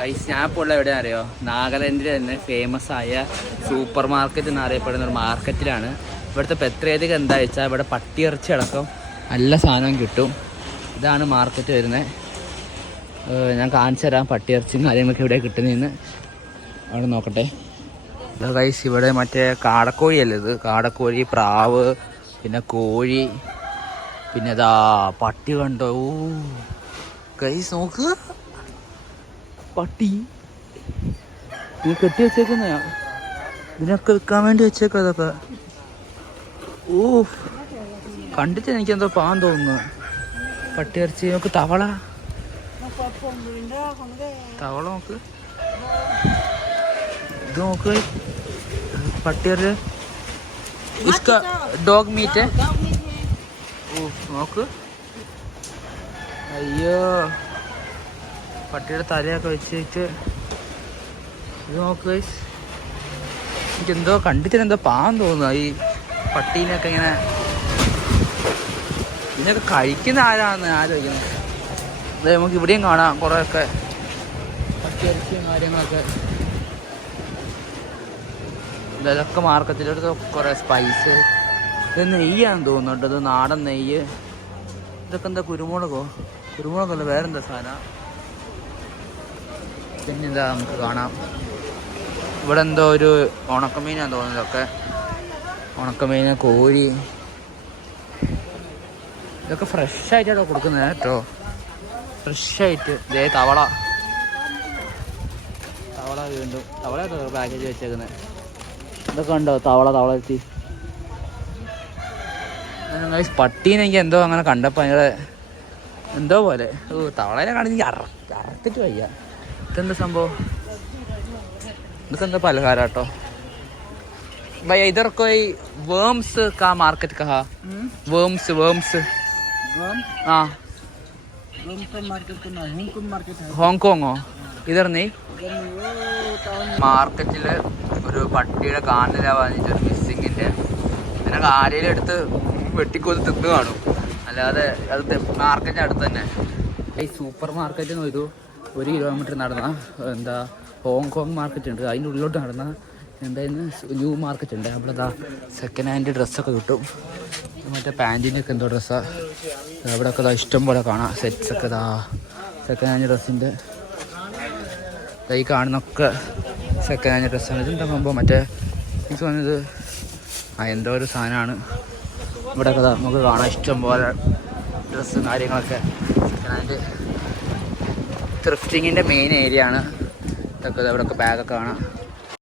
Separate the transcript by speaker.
Speaker 1: Guys ഞാൻ ഇപ്പോൾ ഉള്ള അറിയോ നാഗാലാൻഡിൽ തന്നെ ഫേമസ് ആയ സൂപ്പർ മാർക്കറ്റ് എന്നറിയപ്പെടുന്ന ഒരു മാർക്കറ്റിലാണ്. ഇവിടുത്തെ പ്രത്യേകത എന്താ വെച്ചാൽ ഇവിടെ പട്ടിയിറച്ചി അടക്കം നല്ല സാധനം കിട്ടും. ഇതാണ് മാർക്കറ്റ് വരുന്നത് ഞാൻ കാണിച്ചു തരാം പട്ടിയിറച്ചിയും കാര്യങ്ങളൊക്കെ ഇവിടെ കിട്ടുന്നതെന്ന് അവിടെ നോക്കട്ടെ. ഗൈസ് ഇവിടെ മറ്റേ കാടക്കോഴി അല്ലേ ഇത്? കാടക്കോഴി പ്രാവ് പിന്നെ കോഴി പിന്നെ ഇതാ പട്ടി കണ്ടോ? ഓ ഗൈസ് നോക്ക്. പട്ടി. ഇത് കെട്ടി വെച്ചേക്കുന്ന ഇതിനൊക്കെ വിൽക്കാൻ വേണ്ടി വെച്ചേക്കാം അതൊക്കെ ഓ കണ്ടിട്ട് എനിക്ക് എന്തോ പാൻ തോന്നുന്നു. പട്ടി ഇറച്ചി നോക്ക് തവള. തവള നോക്ക്. ഇത് നോക്ക്. പട്ടിയറ് ഇസ്ക ഡോഗ് മീറ്റ്. ഓ നോക്ക്. അയ്യോ. പട്ടിയുടെ തലയൊക്കെ വെച്ചിട്ട് ഇത് നോക്ക് എനിക്കെന്തോ കണ്ടിട്ട് എന്തോ പാവം തോന്നുന്നു. ഈ പട്ടീനെയൊക്കെ ഇങ്ങനെ ഇതിനൊക്കെ കഴിക്കുന്ന ആരാന്ന് ആലോചിക്കുന്നത് അതെ നമുക്ക് ഇവിടെയും കാണാം കുറേയൊക്കെ പട്ടിയിറച്ചിയും കാര്യങ്ങളൊക്കെ. ഇതൊക്കെ മാർക്കറ്റിലെടുത്ത് കുറേ സ്പൈസ് ഇത് നെയ്യാന്ന് തോന്നുന്നുണ്ട് ഇത് നാടൻ നെയ്യ്. ഇതൊക്കെ എന്താ കുരുമുളകോ? കുരുമുളകല്ല വേറെന്താ സാധനം? പിന്നെന്താ നമുക്ക് കാണാം. ഇവിടെ എന്തോ ഒരു ഉണക്കമീനാണ് തോന്നുന്നതൊക്കെ ഉണക്കമീൻ കോഴി. ഇതൊക്കെ ഫ്രഷ് ആയിട്ടാണ് കൊടുക്കുന്നത് കേട്ടോ. ഫ്രഷ് ആയിട്ട്. ഇതേ തവള. തവള വീണ്ടും. തവള പാക്കേജ് വെച്ചേക്കുന്നത് ഇതൊക്കെ ഉണ്ടോ തവള തവള എത്തി. പട്ടീനെ എനിക്ക് എന്തോ അങ്ങനെ കണ്ടപ്പോൾ ഭയങ്കര എന്തോ പോലെ. ഓ തവളേനെ കാണിച്ച് അറ അറത്തിട്ട് വയ്യ. ഇതെന്താ സംഭവം? ഇതൊക്കെന്താ പലഹാരം കേട്ടോ ഭയ ഇതൊക്കെ വേംസ് കാ മാർക്കറ്റ് കഹ വേംസ് വേംസ് ആ. ഹോങ്കോങ്ങോ ഇതറിഞ്ഞേ മാർക്കറ്റിൽ ഒരു പട്ടിയുടെ കാണലാവാ മിസ്സിങ്ങിന്റെ അങ്ങനെ ആരയിലെടുത്ത് വെട്ടിക്കൊന്ന് തിന്നു കാണും. അല്ലാതെ അത് മാർക്കറ്റിന്റെ അടുത്ത് തന്നെ. ഈ സൂപ്പർ മാർക്കറ്റ് നോക്കൂ ഒരു കിലോമീറ്റർ നടന്ന എന്താ ഹോങ്കോങ് മാർക്കറ്റ് ഉണ്ട്. അതിന്റെ ഉള്ളിലോട്ട് നടന്ന എന്തായിരുന്നു ന്യൂ മാർക്കറ്റ് ഉണ്ട്. അവിടെ ദാ സെക്കൻഡ് ഹാൻഡ് ഡ്രസ്സൊക്കെ കിട്ടും. മറ്റേ പാന്റിന്റെ ഒക്കെ എന്തോ ഡ്രസ്സാണ് അവിടെ ഒക്കെ ദാ ഇഷ്ടം പോലെ കാണാം. സെറ്റ്സ് ഒക്കെ ദാ സെക്കൻഡ് ഹാൻഡ് ഡ്രസ്സിന്റെ ഈ കാണുന്നൊക്കെ സെക്കൻഡ് ഹാൻഡ് ഡ്രസ്സാണ് സംഭവം? മറ്റേ എനിക്ക് തോന്നുന്നത് ആ എന്തോ ഒരു സാധനമാണ്. ഇവിടെ നമുക്ക് കാണാം ഇഷ്ടം പോലെ ഡ്രസ്സും കാര്യങ്ങളൊക്കെ. സെക്കൻഡ് ഹാൻഡ് ത്രിഫ്റ്റിങ്ങിന്റെ മെയിൻ ഏരിയ ആണ്. ഇതൊക്കെ ഇവിടെയൊക്കെ ബാഗൊക്കെ കാണാം.